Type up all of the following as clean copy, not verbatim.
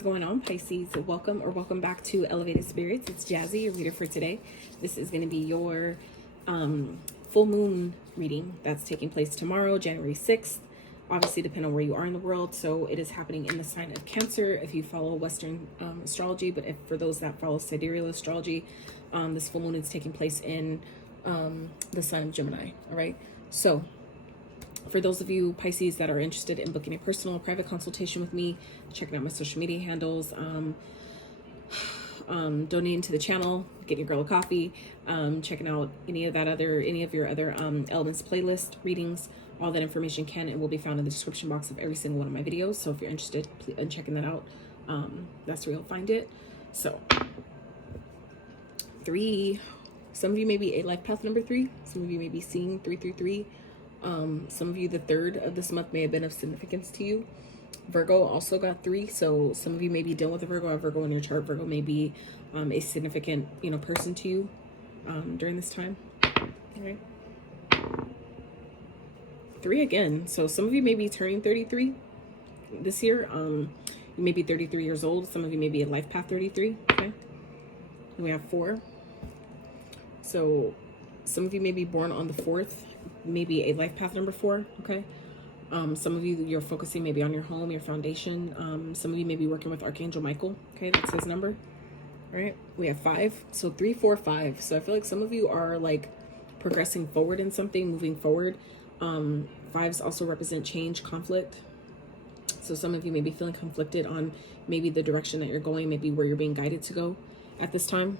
is going on, Pisces? Welcome back to Elevated Spirits. It's Jazzy, your reader for today. This is going to be your full moon reading that's taking place tomorrow, January 6th. Obviously, depending on where you are in the world. So it is happening in the sign of Cancer if you follow Western astrology. But for those that follow sidereal astrology, this full moon is taking place in the sign of Gemini. All right. So for those of you Pisces that are interested in booking a personal private consultation with me, checking out my social media handles, donating to the channel, getting your girl a coffee, checking out any of your other elements playlist readings, all that information can and will be found in the description box of every single one of my videos. So if you're interested in checking that out, that's where you'll find it. So 3, some of you may be a life path number 3, some of you may be seeing 333. Some of you, the 3rd of this month may have been of significance to you. Virgo also got 3, so some of you may be dealing with a Virgo. A Virgo in your chart. Virgo may be a significant, person to you during this time. All right. 3 again. So some of you may be turning 33 this year. You may be 33 years old. Some of you may be a life path 33. Okay. And we have 4. So some of you may be born on the 4th. Maybe a life path number 4. Okay. Some of you, you're focusing maybe on your home, your foundation. Some of you may be working with Archangel Michael. Okay, that's his number. All right, we have 5. So 3, 4, 5. So I feel like some of you are like progressing forward in something, moving forward. 5s also represent change, conflict. So some of you may be feeling conflicted on maybe the direction that you're going, maybe where you're being guided to go at this time.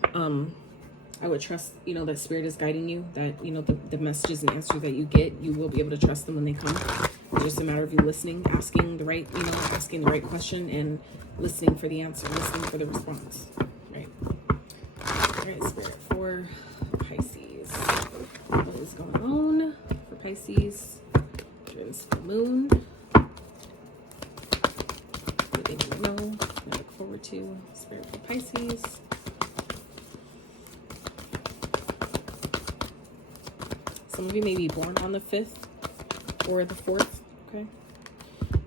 I would trust, that Spirit is guiding you, that, the messages and answers that you get, you will be able to trust them when they come. It's just a matter of you listening, asking the right question and listening for the answer, listening for the response, right? All right, Spirit for Pisces. What is going on for Pisces during this full moon? What they need to know, what I look forward to, Spirit for Pisces. Some of you may be born on the 5th or the 4th. Okay.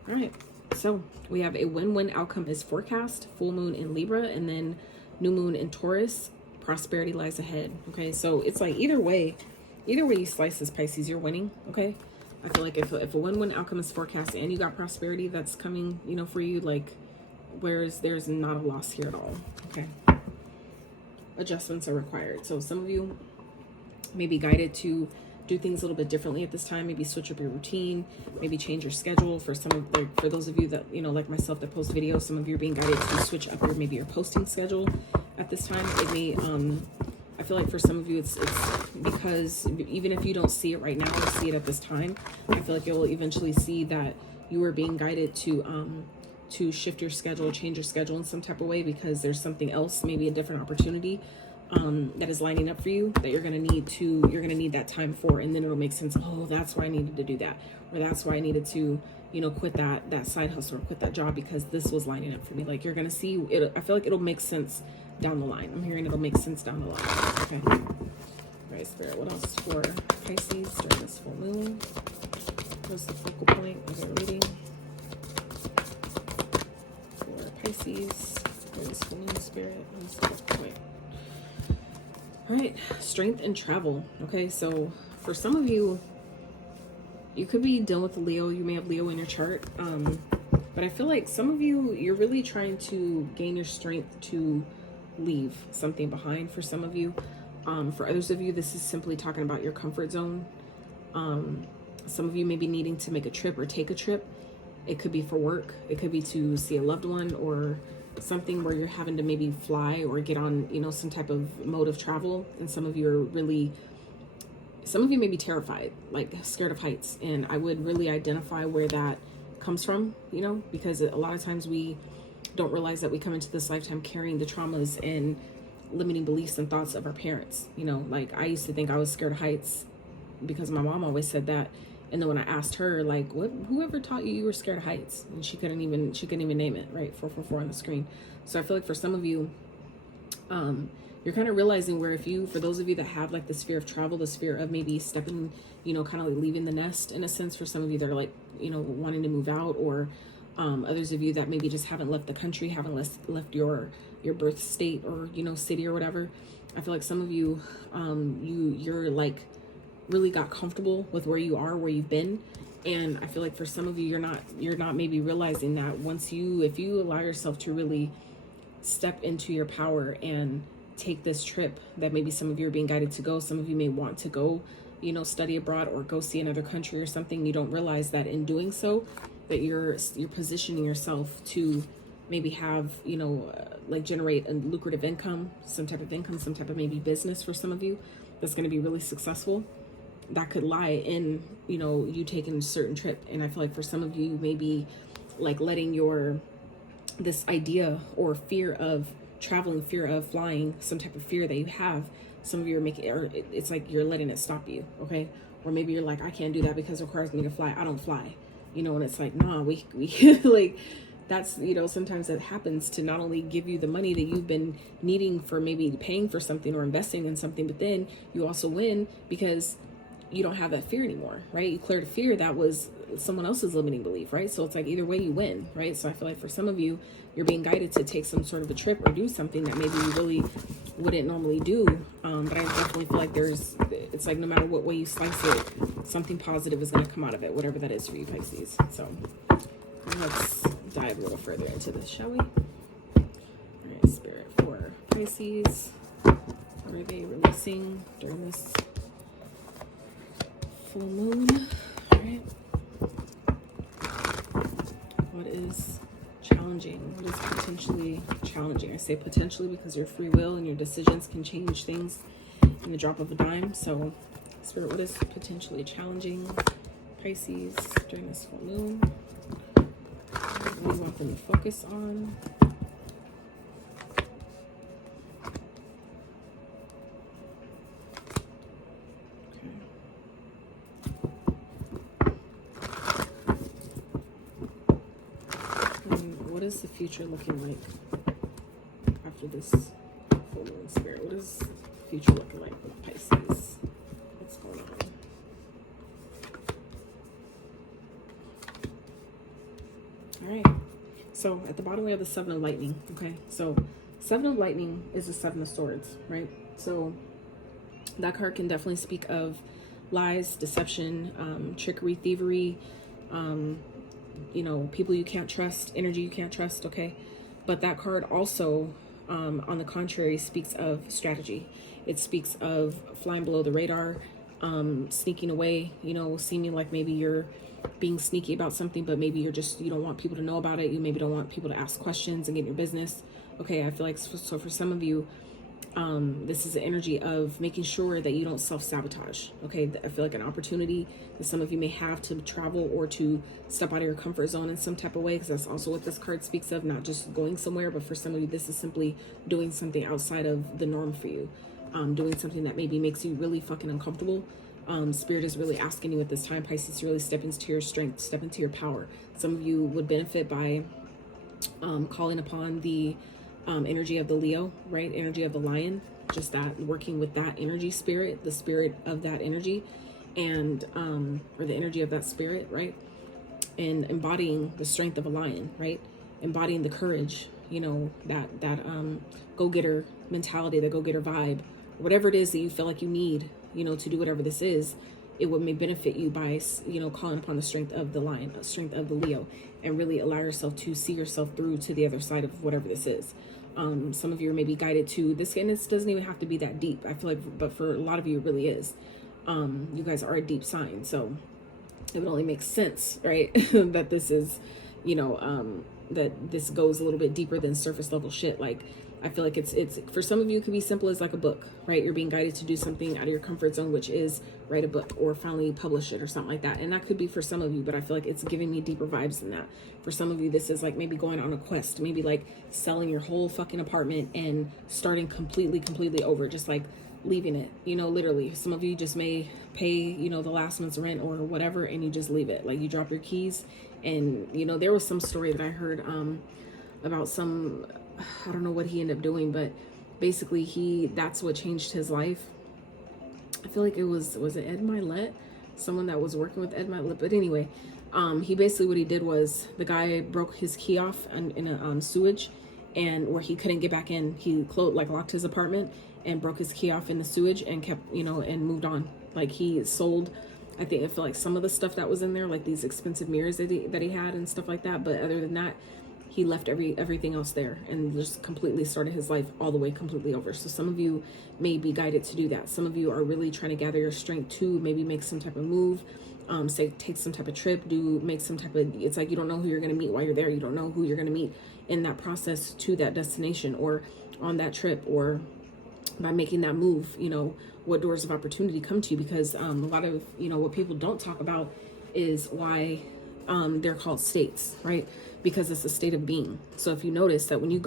All right. So we have a win-win outcome is forecast, full moon in Libra, and then new moon in Taurus. Prosperity lies ahead. Okay. So it's like either way you slice this, Pisces, you're winning. Okay. I feel like if a win-win outcome is forecast and you got prosperity that's coming, for you, like, whereas there's not a loss here at all. Okay. Adjustments are required. So some of you may be guided to do things a little bit differently at this time. Maybe switch up your routine, maybe change your schedule. For those of you that, like myself, that post videos, some of you are being guided to switch up your posting schedule at this time. It may, I feel like for some of you, it's because even if you don't see it right now or see it at this time, I feel like you'll eventually see that you are being guided to shift your schedule, change your schedule in some type of way, because there's something else, maybe a different opportunity that is lining up for you that you're gonna need that time for, and then it'll make sense. Oh, that's why I needed to do that, or that's why I needed to quit that side hustle or quit that job, because this was lining up for me. Like, you're gonna see it. I feel like it'll make sense down the line. I'm hearing it'll make sense down the line. Okay. All right, Spirit, what else for Pisces during this full moon? What's the focal point of the reading for Pisces during this full moon, Spirit? What's the focal point? All right, strength and travel. Okay, so for some of you, you could be dealing with Leo. You may have Leo in your chart. But I feel like some of you, you're really trying to gain your strength to leave something behind. For some of you, for others of you, this is simply talking about your comfort zone. Some of you may be needing to make a trip or take a trip. It could be for work. It could be to see a loved one, or something where you're having to maybe fly or get on, some type of mode of travel. And some of you may be terrified, like scared of heights. And I would really identify where that comes from, because a lot of times we don't realize that we come into this lifetime carrying the traumas and limiting beliefs and thoughts of our parents. Like, I used to think I was scared of heights because my mom always said that. And then when I asked her, like, whoever taught you were scared of heights? And she couldn't even name it, right? 444 on the screen. So I feel like for some of you, you're kind of realizing where, for those of you that have like this fear of travel, this fear of maybe stepping, kind of like leaving the nest in a sense, for some of you that are like, wanting to move out, or Others of you that maybe just haven't left the country, haven't left your birth state or, you know, city or whatever. I feel like some of you, you're like really got comfortable with where you are, where you've been. And I feel like for some of you, you're not maybe realizing that if you allow yourself to really step into your power and take this trip that maybe some of you are being guided to go, some of you may want to go, you know, study abroad or go see another country or something. You don't realize that in doing so, that you're positioning yourself to maybe have, you know, like generate a lucrative income, some type of maybe business for some of you that's going to be really successful. That could lie in, you know, you taking a certain trip. And I feel like for some of you, maybe like letting this idea or fear of traveling, fear of flying, some type of fear that you have, some of you are making, or it's like you're letting it stop you, okay? Or maybe you're like, I can't do that because it requires me to fly. I don't fly, you know, and it's like, nah, we like, that's, you know, sometimes that happens to not only give you the money that you've been needing for maybe paying for something or investing in something, but then you also win because you don't have that fear anymore, right? You cleared a fear that was someone else's limiting belief, right? So it's like either way you win, right? So I feel like for some of you, you're being guided to take some sort of a trip or do something that maybe you really wouldn't normally do. But I definitely feel like it's like no matter what way you slice it, something positive is going to come out of it, whatever that is for you, Pisces. So let's dive a little further into this, shall we? All right, Spirit for Pisces. What are they releasing during this full moon? All right. What is challenging? What is potentially challenging? I say potentially because your free will and your decisions can change things in the drop of a dime. So, Spirit, what is potentially challenging Pisces during this full moon? What do you want them to focus on? What is the future looking like after this full moon, Spirit? What is the future looking like with Pisces? What's going on? All right. So at the bottom we have the Seven of Lightning. Okay. So Seven of Lightning is the Seven of Swords, right? So that card can definitely speak of lies, deception, trickery, thievery, you know, people you can't trust, energy you can't trust, okay? But that card also, on the contrary, speaks of strategy. It speaks of flying below the radar, sneaking away, you know, seeming like maybe you're being sneaky about something, but maybe you don't want people to know about it. You maybe don't want people to ask questions and get in your business. Okay, I feel like, so for some of you, this is the energy of making sure that you don't self-sabotage. Okay, I feel like an opportunity that some of you may have to travel or to step out of your comfort zone in some type of way, because that's also what this card speaks of, not just going somewhere, but for some of you this is simply doing something outside of the norm for you, doing something that maybe makes you really fucking uncomfortable. Spirit is really asking you at this time, Pisces, to really step into your strength, step into your power. Some of you would benefit by calling upon the energy of the Leo, right? Energy of the lion, just that, working with that energy, spirit, the spirit of that energy, and or the energy of that spirit, right? And embodying the strength of a lion, right? Embodying the courage, you know, that go-getter mentality, the go-getter vibe, whatever it is that you feel like you need, you know, to do whatever this is. It would may benefit you by, you know, calling upon the strength of the lion, the strength of the Leo, and really allow yourself to see yourself through to the other side of whatever this is. Some of you are maybe guided to this, and this doesn't even have to be that deep, I feel like, but for a lot of you it really is. You guys are a deep sign, so it would only make sense, right? That this is, you know, that this goes a little bit deeper than surface level shit. Like, I feel like it's for some of you, it could be simple as like a book, right? You're being guided to do something out of your comfort zone, which is write a book or finally publish it or something like that. And that could be for some of you, but I feel like it's giving me deeper vibes than that. For some of you, this is like maybe going on a quest, maybe like selling your whole fucking apartment and starting completely over, just like leaving it, you know, literally. Some of you just may pay, you know, the last month's rent or whatever, and you just leave it. Like, you drop your keys. And, you know, there was some story that I heard about some, I don't know what he ended up doing, but basically that's what changed his life. I feel like it was it Ed Milet? Someone that was working with Ed Milet. But anyway, He basically, what he did was, the guy broke his key off in a sewage, and where he couldn't get back in, he locked his apartment and broke his key off in the sewage and kept, and moved on. Like, he sold, I feel like some of the stuff that was in there, like these expensive mirrors that he had and stuff like that. But other than that, he left everything else there and just completely started his life all the way completely over. So some of you may be guided to do that. Some of you are really trying to gather your strength to maybe make some type of move, say take some type of trip, make some type of, it's like you don't know who you're going to meet while you're there. You don't know who you're going to meet in that process to that destination or on that trip, or by making that move, what doors of opportunity come to you. Because a lot of, what people don't talk about is why they're called states, right? Because it's a state of being. So if you notice that when you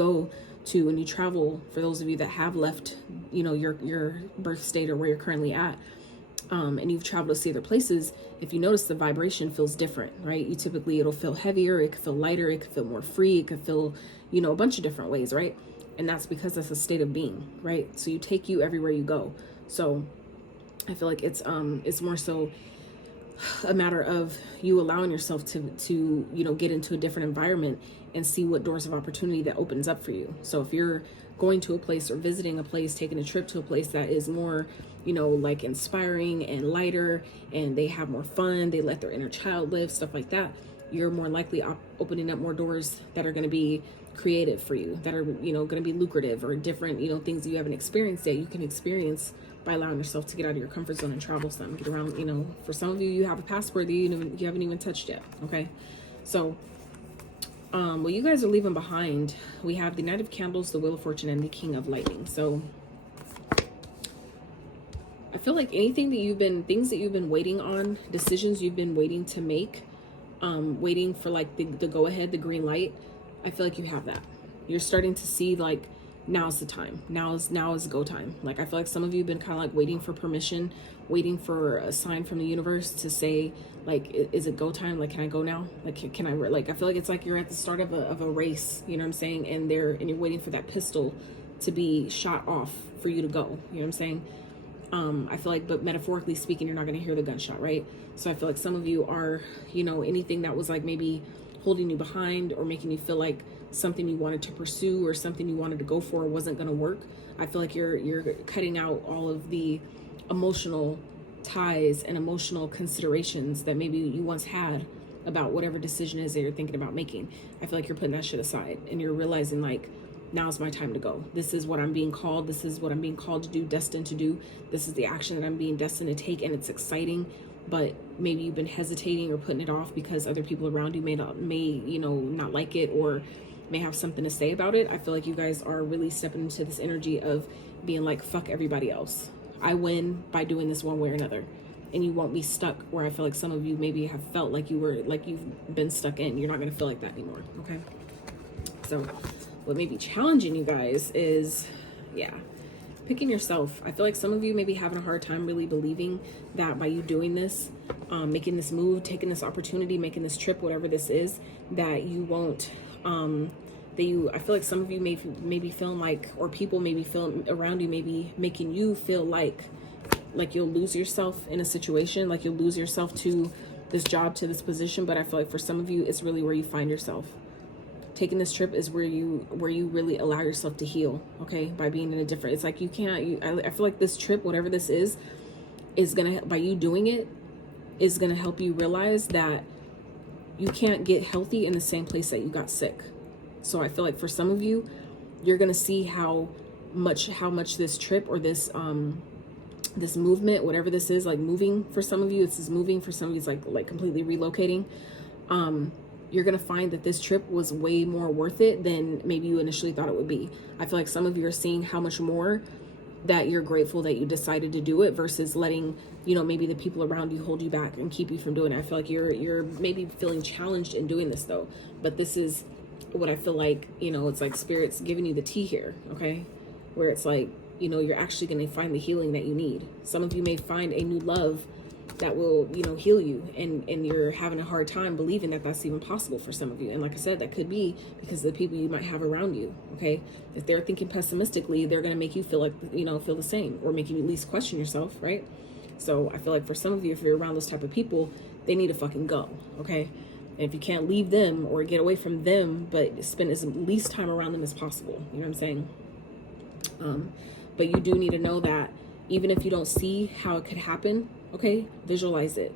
travel, for those of you that have left, your birth state or where you're currently at, and you've traveled to see other places, if you notice, the vibration feels different, right? It'll feel heavier, it could feel lighter, it could feel more free, it could feel, a bunch of different ways, right? And that's because that's a state of being, right? So you take you everywhere you go. So I feel like it's more so a matter of you allowing yourself to get into a different environment and see what doors of opportunity that opens up for you. So if you're going to a place or visiting a place, taking a trip to a place that is more, like inspiring and lighter, and they have more fun, they let their inner child live, stuff like that, you're more likely opening up more doors that are going to be creative for you, that are, going to be lucrative, or different, things you haven't experienced yet, you can experience by allowing yourself to get out of your comfort zone and travel some, get around, for some of you, you have a passport that you haven't even touched yet. Okay. So, what you guys are leaving behind, we have the Knight of Candles, the Wheel of Fortune, and the King of Lightning. So I feel like things that you've been waiting on, decisions you've been waiting to make, waiting for like the go ahead, the green light. I feel like you have that. You're starting to see like, now's the time. Now is go time. Like, I feel like some of you have been kind of like waiting for permission, waiting for a sign from the universe to say, like, is it go time? Like, can I go now? Like, can I, like, I feel like it's like you're at the start of a race, you know what I'm saying? And you're waiting for that pistol to be shot off for you to go, you know what I'm saying? I feel like, but metaphorically speaking, you're not going to hear the gunshot, right? So I feel like some of you are, anything that was like maybe holding you behind or making you feel like something you wanted to pursue or something you wanted to go for wasn't going to work. I feel like you're cutting out all of the emotional ties and emotional considerations that maybe you once had about whatever decision is that you're thinking about making. I feel like you're putting that shit aside and you're realizing like, now's my time to go. This is what I'm being called. This is what I'm being called to do, destined to do. This is the action that I'm being destined to take, and it's exciting. But maybe you've been hesitating or putting it off because other people around you may not like it, or may have something to say about it. I feel like you guys are really stepping into this energy of being like, fuck everybody else. I win by doing this one way or another. And you won't be stuck where I feel like some of you maybe have felt like you've been stuck in. You're not going to feel like that anymore. Okay. So what may be challenging you guys is, picking yourself. I feel like some of you may be having a hard time really believing that by you doing this, making this move, taking this opportunity, making this trip, whatever this is, that you won't, I feel like some of you may be feeling like, or people may be feeling around you, maybe making you feel like you'll lose yourself in a situation, like you'll lose yourself to this job, to this position. But I feel like for some of you, it's really where you find yourself. Taking this trip is where you really allow yourself to heal, okay? By being in a different, it's like I feel like this trip, whatever this is gonna, by you doing it, is gonna help you realize that you can't get healthy in the same place that you got sick. So I feel like for some of you, you're gonna see how much this trip or this this movement, whatever this is, like moving for some of you, it's moving for some of you, it's like completely relocating. You're going to find that this trip was way more worth it than maybe you initially thought it would be. I feel like some of you are seeing how much more that you're grateful that you decided to do it versus letting, maybe the people around you hold you back and keep you from doing it. I feel like you're maybe feeling challenged in doing this though, but this is what I feel like, it's like Spirit's giving you the tea here, okay? Where it's like, you're actually going to find the healing that you need. Some of you may find a new love that will, heal you, and you're having a hard time believing that that's even possible for some of you. And like I said, that could be because of the people you might have around you, okay? If they're thinking pessimistically, they're going to make you feel like, feel the same, or make you at least question yourself, right? So I feel like for some of you, if you're around those type of people, they need to fucking go, okay? And if you can't leave them or get away from them, but spend as least time around them as possible, you know what I'm saying? But you do need to know that even if you don't see how it could happen, okay, visualize it.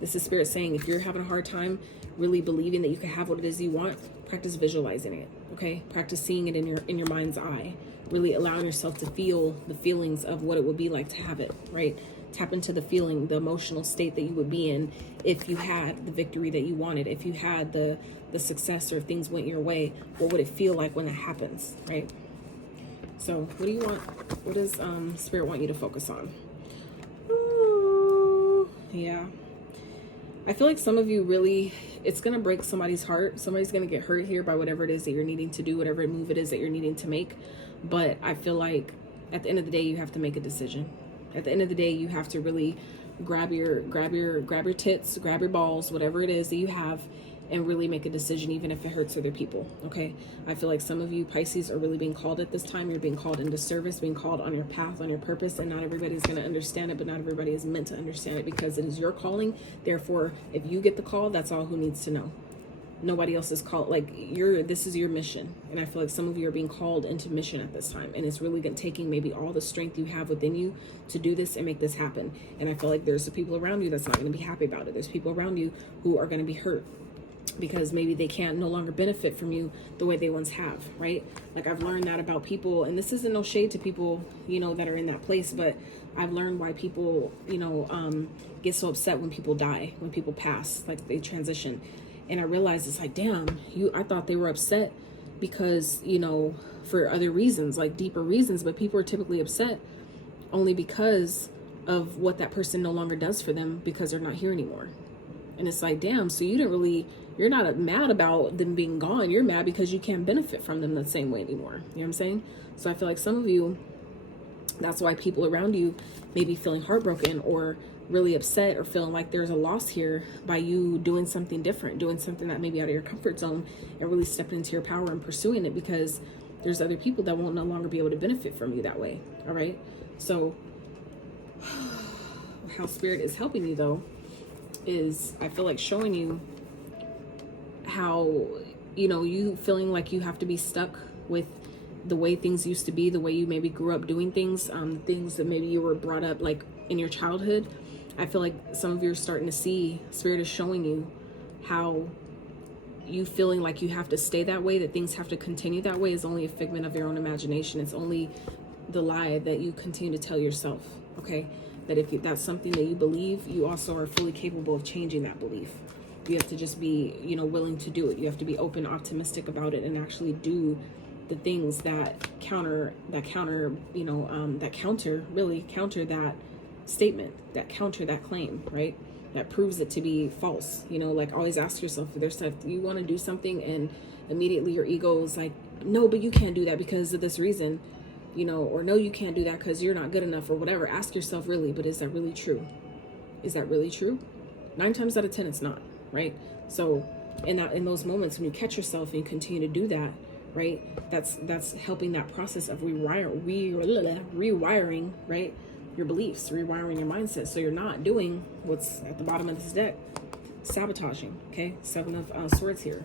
This is Spirit saying, if you're having a hard time really believing that you can have what it is you want, practice visualizing it, okay? Practice seeing it in your mind's eye, really allowing yourself to feel the feelings of what it would be like to have it, right? Tap into the feeling, the emotional state that you would be in if you had the victory that you wanted, if you had the success, or if things went your way. What would it feel like when that happens, right? So what do you want? What does Spirit want you to focus on? Ooh, yeah. I feel like some of you really, it's going to break somebody's heart. Somebody's going to get hurt here by whatever it is that you're needing to do, whatever move it is that you're needing to make. But I feel like at the end of the day, you have to make a decision. At the end of the day, you have to really grab your tits, grab your balls, whatever it is that you have, and really make a decision, even if it hurts other people, okay? I feel like some of you Pisces are really being called at this time. You're being called into service, being called on your path, on your purpose, and not everybody's going to understand it, but not everybody is meant to understand it because it is your calling. Therefore, if you get the call, that's all who needs to know. Nobody else is called. Like, this is your mission. And I feel like some of you are being called into mission at this time, and it's really taking maybe all the strength you have within you to do this and make this happen. And I feel like there's the people around you that's not going to be happy about it. There's people around you who are going to be hurt because maybe they can't no longer benefit from you the way they once have, right? Like, I've learned that about people, and this isn't no shade to people, you know, that are in that place, but I've learned why people, you know, get so upset when people die, when people pass, like they transition. And I realized it's like, damn, I thought they were upset because, you know, for other reasons, like deeper reasons, but people are typically upset only because of what that person no longer does for them because they're not here anymore. And it's like, damn, so you're not mad about them being gone. You're mad because you can't benefit from them the same way anymore. You know what I'm saying? So I feel like some of you, that's why people around you may be feeling heartbroken or really upset or feeling like there's a loss here by you doing something different, doing something that may be out of your comfort zone and really stepping into your power and pursuing it, because there's other people that will no longer be able to benefit from you that way. All right. So how Spirit is helping you though is, I feel like, showing you how, you know, you feeling like you have to be stuck with the way things used to be, the way you maybe grew up doing things, things that maybe you were brought up like in your childhood. I feel like some of you are starting to see, Spirit is showing you how you feeling like you have to stay that way, that things have to continue that way, is only a figment of your own imagination. It's only the lie that you continue to tell yourself, okay? That if that's something that you believe, you also are fully capable of changing that belief. You have to just be, you know, willing to do it. You have to be open, optimistic about it, and actually do the things that counter, you know, that counter that statement, that counter that claim, right? That proves it to be false. You know, like, always ask yourself, if there's stuff you want to do something and immediately your ego is like, no, but you can't do that because of this reason, you know, or no, you can't do that because you're not good enough or whatever. Ask yourself, really, but is that really true? Is that really true? 9 times out of 10, it's not, right? So in those moments when you catch yourself and you continue to do that, right, that's helping that process of rewiring, right, your beliefs, rewiring your mindset, so you're not doing what's at the bottom of this deck, sabotaging. Okay, 7 of Swords here.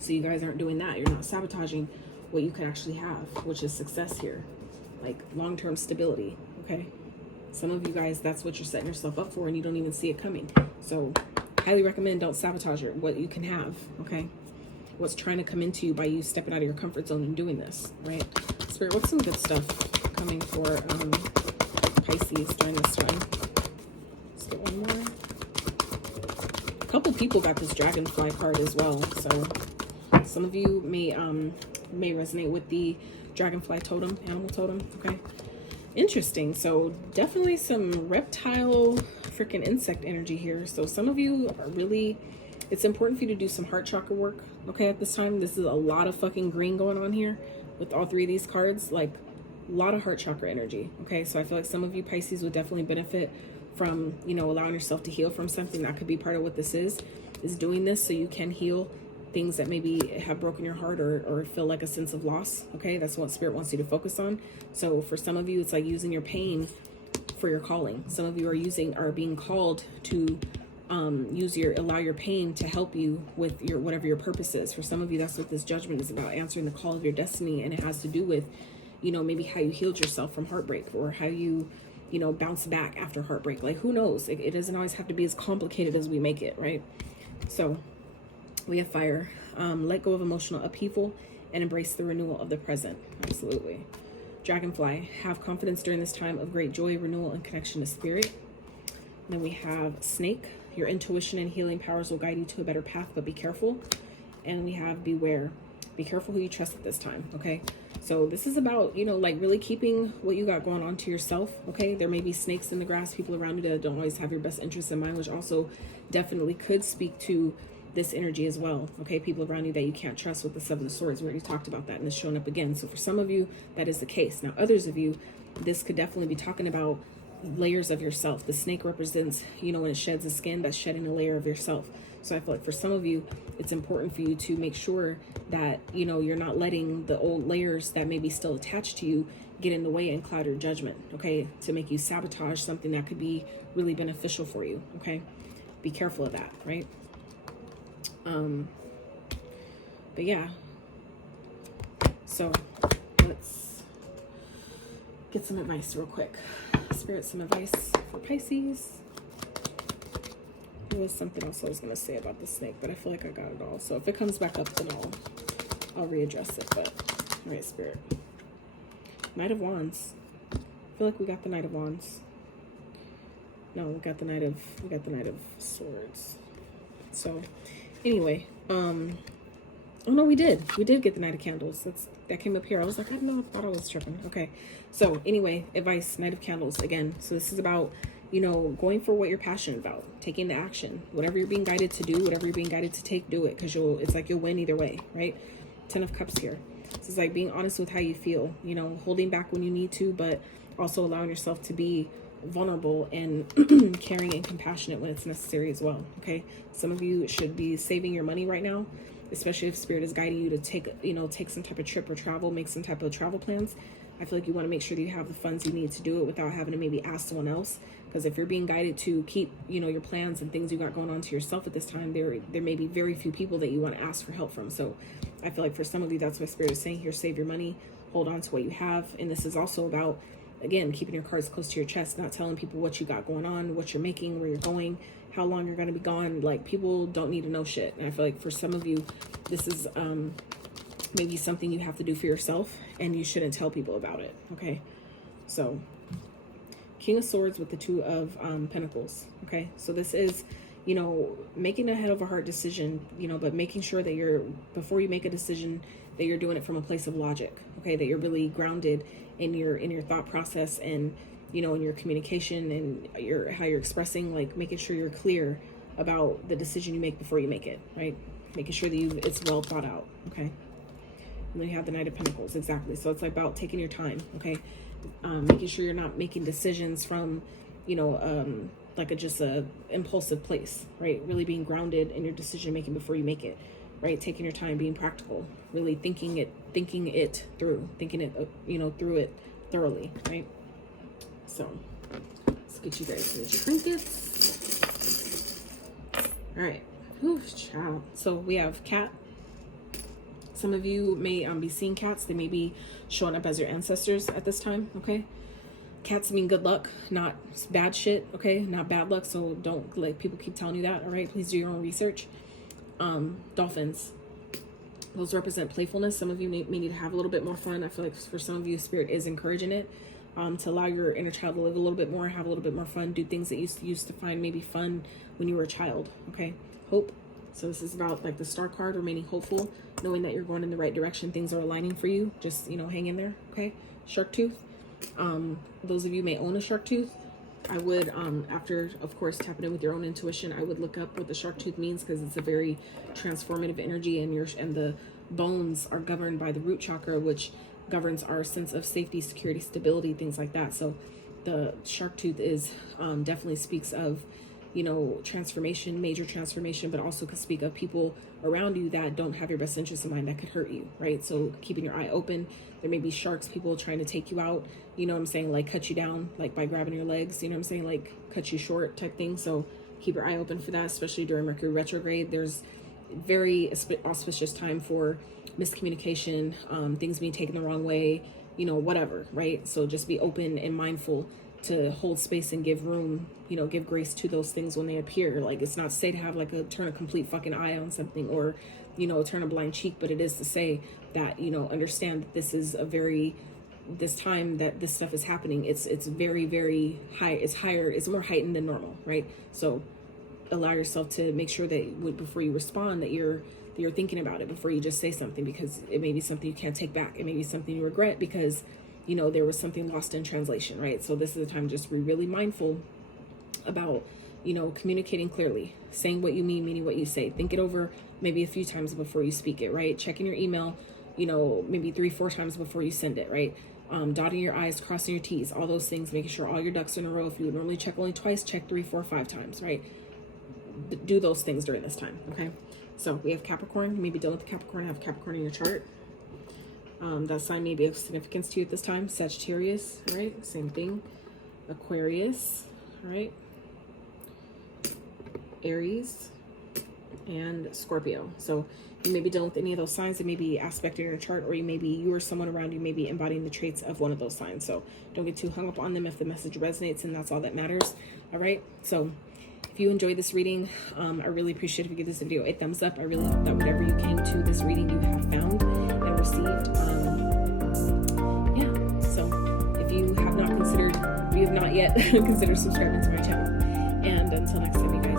So you guys aren't doing that. You're not sabotaging what you can actually have, which is success here, like long-term stability. Okay, some of you guys, that's what you're setting yourself up for, and you don't even see it coming. So highly recommend, don't sabotage what you can have. Okay, what's trying to come into you by you stepping out of your comfort zone and doing this, right? Spirit, what's some good stuff coming for Pisces during this time? Let's get one more. A couple people got this dragonfly card as well, so some of you may resonate with the dragonfly totem, animal totem. Okay, interesting. So definitely some reptile freaking insect energy here. So some of you are really, it's important for you to do some heart chakra work, okay, at this time. This is a lot of fucking green going on here with all 3 of these cards, like a lot of heart chakra energy, okay? So I feel like some of you Pisces would definitely benefit from, you know, allowing yourself to heal from something. That could be part of what this is doing this so you can heal things that maybe have broken your heart or feel like a sense of loss, okay? That's what Spirit wants you to focus on. So for some of you, it's like using your pain for your calling. Some of you are being called to allow your pain to help you with your whatever your purpose is. For some of you, that's what this judgment is about, answering the call of your destiny. And it has to do with, maybe how you healed yourself from heartbreak, or how you bounce back after heartbreak. Like, who knows? It doesn't always have to be as complicated as we make it, right? So we have fire. Let go of emotional upheaval and embrace the renewal of the present. Absolutely. Dragonfly, have confidence during this time of great joy, renewal, and connection to spirit. And then we have snake. Your intuition and healing powers will guide you to a better path, but be careful. And we have beware. Be careful who you trust at this time, okay? So this is about, like really keeping what you got going on to yourself, okay? There may be snakes in the grass, people around you that don't always have your best interests in mind, which also definitely could speak to this energy as well, okay? People around you that you can't trust with the Seven of Swords. We already talked about that, and it's showing up again. So for some of you, that is the case. Now, others of you, this could definitely be talking about layers of yourself. The snake represents, when it sheds the skin, that's shedding a layer of yourself. So I feel like for some of you, it's important for you to make sure that, you're not letting the old layers that may be still attached to you get in the way and cloud your judgment, okay? To make you sabotage something that could be really beneficial for you, okay? Be careful of that, right? But yeah. So let's get some advice real quick. Spirit, some advice for Pisces. There was something else I was going to say about the snake, but I feel like I got it all. So if it comes back up, then I'll readdress it. But all right, Spirit. Knight of Wands. I feel like we got the Knight of Wands. No, we got the Knight of Swords. So anyway, oh no, we did get the Knight of Candles. That came up here. I was like, I don't know, I thought I was tripping. Okay, so anyway, advice, Knight of Candles again. So this is about, going for what you're passionate about, taking the action, whatever you're being guided to do, whatever you're being guided to take, do it, because it's like you'll win either way, right? 10 of Cups here. So it's like being honest with how you feel, holding back when you need to, but also allowing yourself to be vulnerable and caring and compassionate when it's necessary as well, okay? Some of you should be saving your money right now, especially if Spirit is guiding you to take some type of trip or travel, make some type of travel plans. I feel like you want to make sure that you have the funds you need to do it without having to maybe ask someone else. Because if you're being guided to keep, your plans and things you got going on to yourself at this time, there may be very few people that you want to ask for help from. So I feel like for some of you, that's what Spirit is saying here. Save your money, hold on to what you have. And this is also about, again, keeping your cards close to your chest, not telling people what you got going on, what you're making, where you're going, how long you're going to be gone. Like, people don't need to know shit. And I feel like for some of you, this is maybe something you have to do for yourself, and you shouldn't tell people about it, okay? So King of Swords with the Two of Pentacles, okay? So this is, making a head over heart decision, but making sure that before you make a decision, that you're doing it from a place of logic, okay? That you're really grounded in your thought process, and, in your communication, and how you're expressing, like making sure you're clear about the decision you make before you make it, right? Making sure that it's well thought out, okay? And then you have the Knight of Pentacles, exactly. So it's about taking your time, okay? Making sure you're not making decisions from, like just a impulsive place, right? Really being grounded in your decision making before you make it, right? Taking your time, being practical, really thinking it through, through it thoroughly, right? So let's get you guys into trinkets. All right. Oof, child. So we have cat. Some of you may be seeing cats. They may be showing up as your ancestors at this time, okay? Cats mean good luck, not bad shit, okay? Not bad luck, so don't let people keep telling you that, all right? Please do your own research. Dolphins. Those represent playfulness. Some of you may need to have a little bit more fun. I feel like for some of you, Spirit is encouraging it, to allow your inner child to live a little bit more, have a little bit more fun, do things that you used to find maybe fun when you were a child, okay? Hope. So this is about like the Star card, remaining hopeful, knowing that you're going in the right direction. Things are aligning for you. Just, hang in there, okay? Shark tooth. Those of you may own a shark tooth. I would, after, of course, tapping in with your own intuition, I would look up what the shark tooth means, because it's a very transformative energy, and the bones are governed by the root chakra, which governs our sense of safety, security, stability, things like that. So the shark tooth is definitely speaks of, transformation, major transformation, but also could speak of people around you that don't have your best interest in mind, that could hurt you, right? So keeping your eye open. There may be sharks, people trying to take you out, you know what I'm saying, like cut you down, like by grabbing your legs, you know what I'm saying, like cut you short type thing. So keep your eye open for that, especially during Mercury retrograde. There's very auspicious time for miscommunication, things being taken the wrong way, you know, whatever, right? So just be open and mindful to hold space and give room, you know, give grace to those things when they appear. Like, it's not to say to have like turn a complete fucking eye on something, or, you know, turn a blind cheek, but it is to say that, you know, understand that this is this time that this stuff is happening, it's very, very high, it's higher, it's more heightened than normal, right? So allow yourself to make sure that before you respond, that you're thinking about it before you just say something, because it may be something you can't take back. It may be something you regret because, you know, there was something lost in translation, right? So this is the time just to be really mindful about, you know, communicating clearly, saying what you mean, meaning what you say. Think it over maybe a few times before you speak it, right? Checking your email, you know, maybe 3-4 times before you send it, right? Dotting your I's, crossing your T's, all those things, making sure all your ducks are in a row. If you would normally check only twice, check 3, 4, 5 times, right? Do those things during this time, okay? So we have Capricorn. You may be dealing with Capricorn. Have Capricorn in your chart. That sign may be of significance to you at this time. Sagittarius, right? Same thing. Aquarius, right? Aries and Scorpio. So you may be dealing with any of those signs. It may be aspect in your chart, or you or someone around you may be embodying the traits of one of those signs. So don't get too hung up on them if the message resonates, and that's all that matters. All right. So if you enjoyed this reading, I really appreciate if you give this video a thumbs up. I really hope that whatever you came to this reading, you have found and received. Yeah. So if you have not yet considered subscribing to my channel. And until next time, you guys.